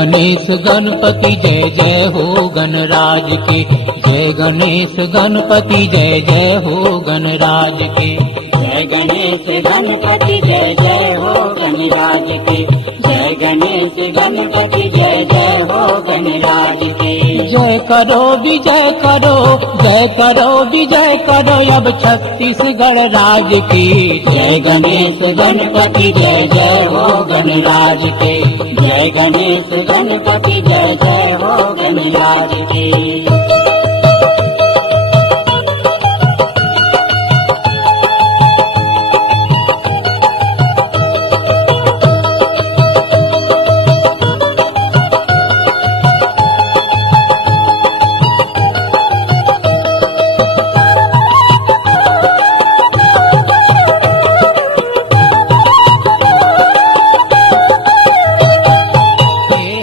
गणेश गणपति जय जय हो गणराज के। जय गणेश गणपति जय जय हो गणराज के। जय गणेश गणपति जय जय हो गणराज के। जय गणेश गणपति जय जय हो गणराज के। जय करो विजय करो, जय करो विजय करो अब छत्तीसगढ़ राज की। जय गणेश गणपति जय जय हो गणराज के। जय गणेश गणपति जय जय हो गणराज के।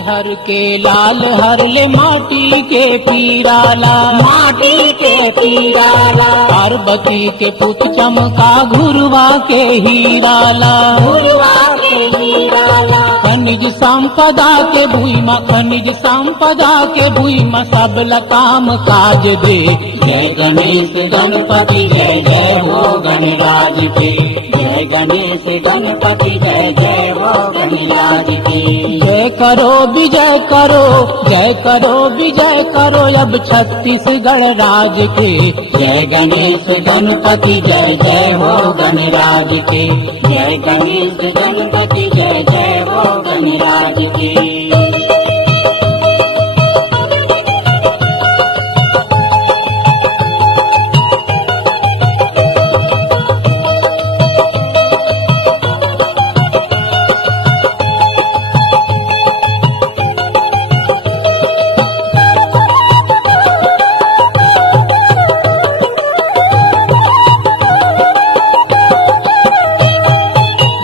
हर के लाल हर ले माटी के पीराला, माटी के पीराला। पार्वती के पुत चमका घुरवा के हीराला। घुरवा के हीराला। खनिज संपदा के भूइमा, खनिज संपदा के भूइमा सब काम काज दे। जय गणेश गणपति जय जय हो गणराज के। जय गणेश गणपति जय जय हो गणराज के। जय करो विजय करो, जय करो विजय करो अब छत्तीसगढ़ राज के। जय गणेश गणपति जय जय हो गणराज के। जय गणेश गणपति जय जय हो गणराज के।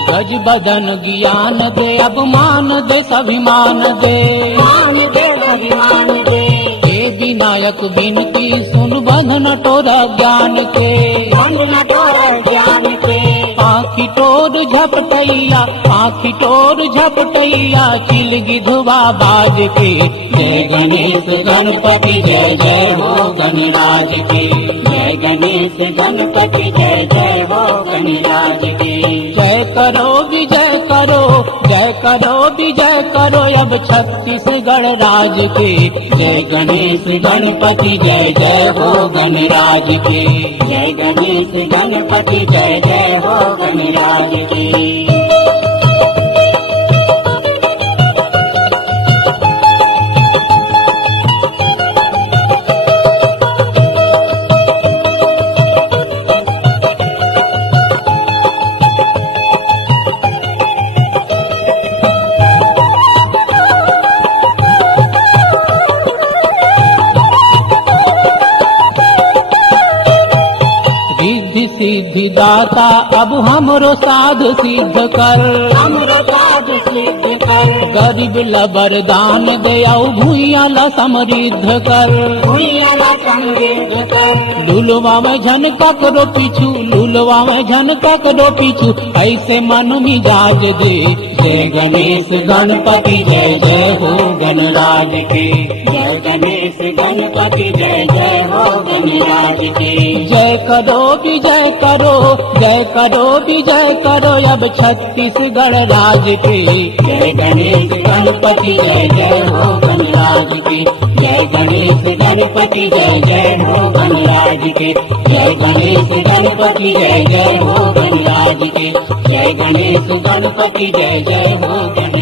गज बदन ज्ञान दे अब मान दे स्वाभिमान दे। मान दे अभिमान दे। हे विनायक विनती सुन बंधन तोरा ज्ञान के। बंधन तोरा ज्ञान के। आखी टोर झपटैया, आखी टोर झपटैया चिल गिधवा बाज के। जय गणेश गणपति जय जय हो गणराज के। जय गणेश गणपति जय जय हो गणराज के। जय करो विजय करो, जय करो विजय करो अब छत्तीसगढ़ राज के। जय गणेश गणपति जय जय हो गणराज के। जय गणेश गणपति जय जय हो गणराज के। रिद्धि सिद्धि दाता अब हमरो साध सिद्ध कर। हमरो साध सिद्ध कर। गरीब ला वरदान दे औ भूइया ला समृद्ध कर। भूइया ला समृद्ध कर। लुलवा में झन ककरो पीछू, लुलवा में झन ककरो पीछू ऐसे मन मिजाज दे। जय गणेश गणपति जय जय हो गणराज के। जय गणेश गणपति जय जय हो गणराज के। जय करो विजय करो, जय करो विजय करो अब छत्तीसगढ़ राज के। जय गणेश गणपति जय जय हो गणराज के। जय गणेश गणपति जय जय हो गणराज के। जय गणेश गणपति जय जय हो गणराज के। जय गणेश गणपति जय जय हो गणराज के।